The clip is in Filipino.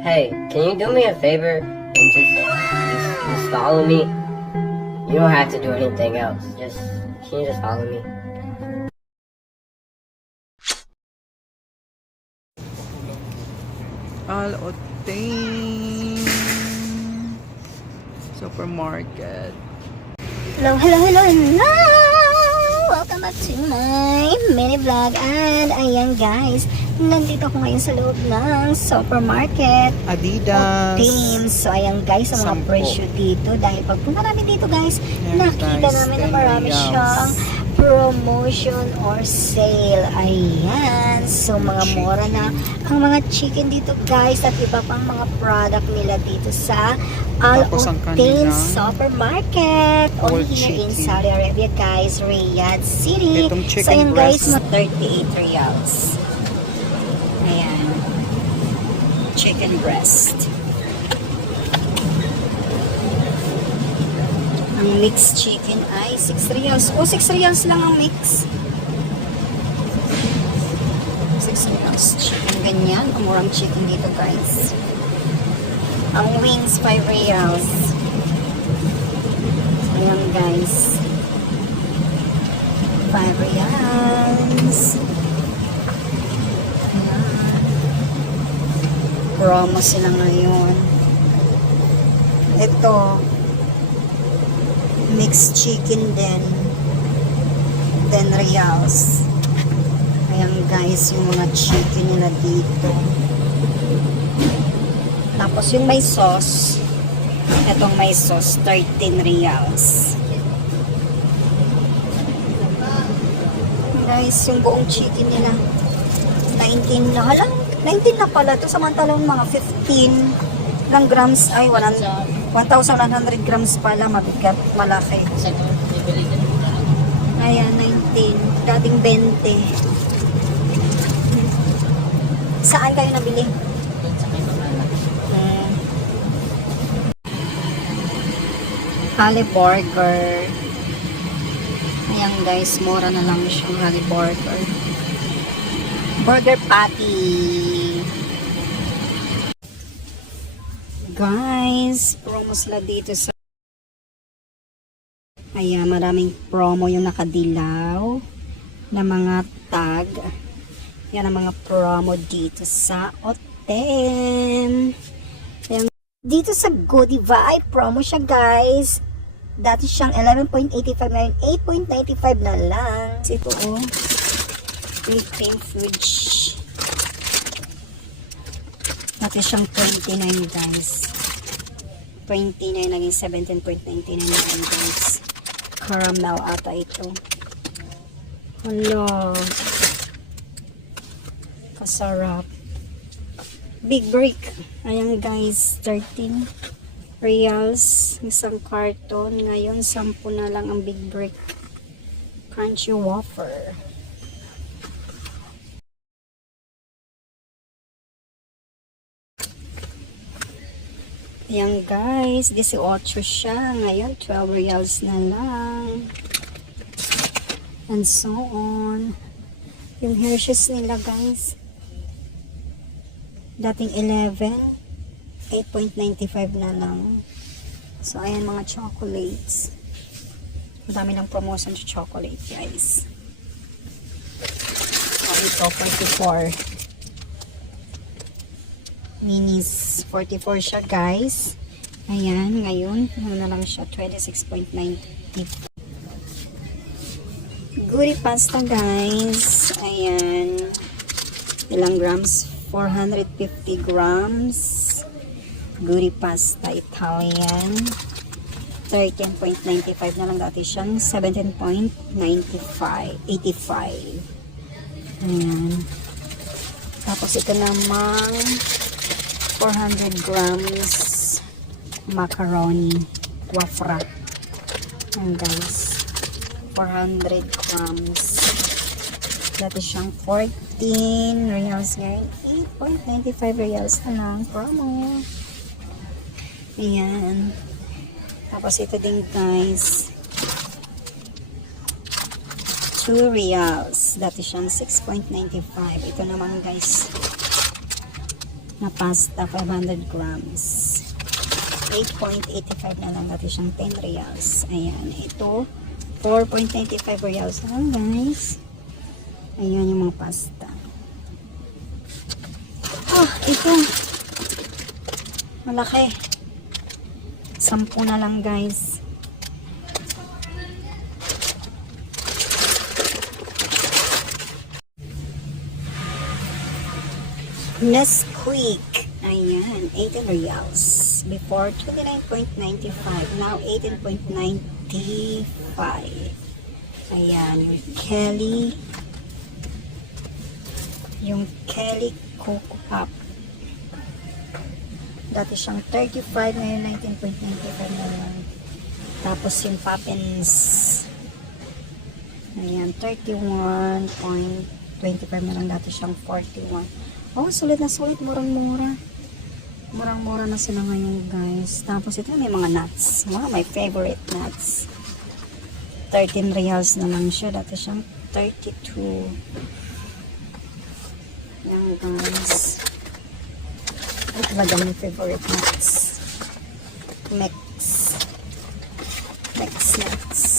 Hey, can you do me a favor and just follow me? You don't have to do anything else. Can you just follow me? Al Otain Supermarket. Hello, hello, hello, hello! Welcome back to my mini vlog. And ayan guys, nandito ako ngayon sa loob ng supermarket Adidas. Teams. So ayan guys, ang mga 10. presyo dito. Dahil pagpunta namin dito guys, Ayan, nakita guys, namin na 10 marami reals. siyang promotion or sale. Ayan. So mga mura na ang mga chicken dito guys at iba pang mga product nila dito sa Al Tapos ang Otain kanilang Supermarket whole only in chicken. Saudi Arabia guys, Riyadh City. Itong chicken So ayan guys, breast. 38 riyals. Ayan. Chicken breast. Ang mixed chicken ay 6 riyals. O 6 riyals lang ang mix. 6 riyals chicken. Ganyan. Ang murang chicken dito guys. Ang wings 5 riyals. Ayan guys. 5 riyals. Ayan. Promo sila ngayon. Ito. Mixed chicken din. 10 riyals. Ayan guys, yung mga chicken nila dito. Tapos yung may sauce. Itong may sauce, 13 riyals. Guys, yung buong chicken nila 19 na. Hala, 19 na pala ito. Samantalang mga 15 lang grams ay 1,100 grams pala. Mabigat, malaki. Ayan, 19. Dating 20. Saan kayo nabili? Hali Burger. Ayan guys, mura na lang siyang Hali Burger. Burger patty. Guys, promo sila dito sa ayan, maraming promo yung nakadilaw na mga tag. Yan ang mga promo dito sa Otain. Ayan. Dito sa Godiva ay promo siya guys. Dati siyang 11.85 ngayon 8.95 na lang. Ito oh. Cream fridge. Dati siyang 29 guys. 29 naging 17.99 na lang guys. Caramel ata ito. Hello. Kasarap. Big brick. Ayan guys, 13 reals. Isang carton. Ngayon, 10 na lang ang big brick. Crunchy wafer. Ayan guys, 18 siya. Ngayon, 12 reals na lang. And so on. Yung Hershey's nila guys. Dating 11, 8.95 na lang. So, ayan mga chocolates. Ang dami ng promotion sa chocolate, guys. So, ito, 44. Minis, 44 siya, guys. Ayan, ngayon, ano na lang siya, 26.95. Goody pasta, guys. Ayan. Ilang grams? 450 grams. Goody pasta Italian. 13.95 na lang, dati siyang 17.85. Ayan. Tapos ito namang 400 grams macaroni wafra. Ayan guys. 400 grams. Dati siyang 14 reals ngayon. 8.95 reals na lang. Promo. Ayan. Tapos ito din guys. 2 reals. Dati siyang 6.95. Ito naman guys. na pasta, 500 grams. 8.85 na lang, dati siyang 10 reals. Ayan, ito 4.95 reals na lang, guys. Ayan yung mga pasta. Ito malaki, 10 na lang, guys. Nesquik. Ayan, 18 reals. Before, 29.95. Now, 18.95. Ayan, yung Kelly Coco Pop. Dati siyang 35, ngayon 19.95 na lang. Tapos yung Poppins. Ayan, 31.25 na lang. Dati siyang 41. Oh, sulit na sulit. Murang-mura. Murang-mura na sila ngayon, guys. Tapos ito may mga nuts. Wow, my favorite nuts. 13 reals na lang siya. Dati siyang 32. Yan, guys. Ito talaga my favorite nuts. Mix nuts.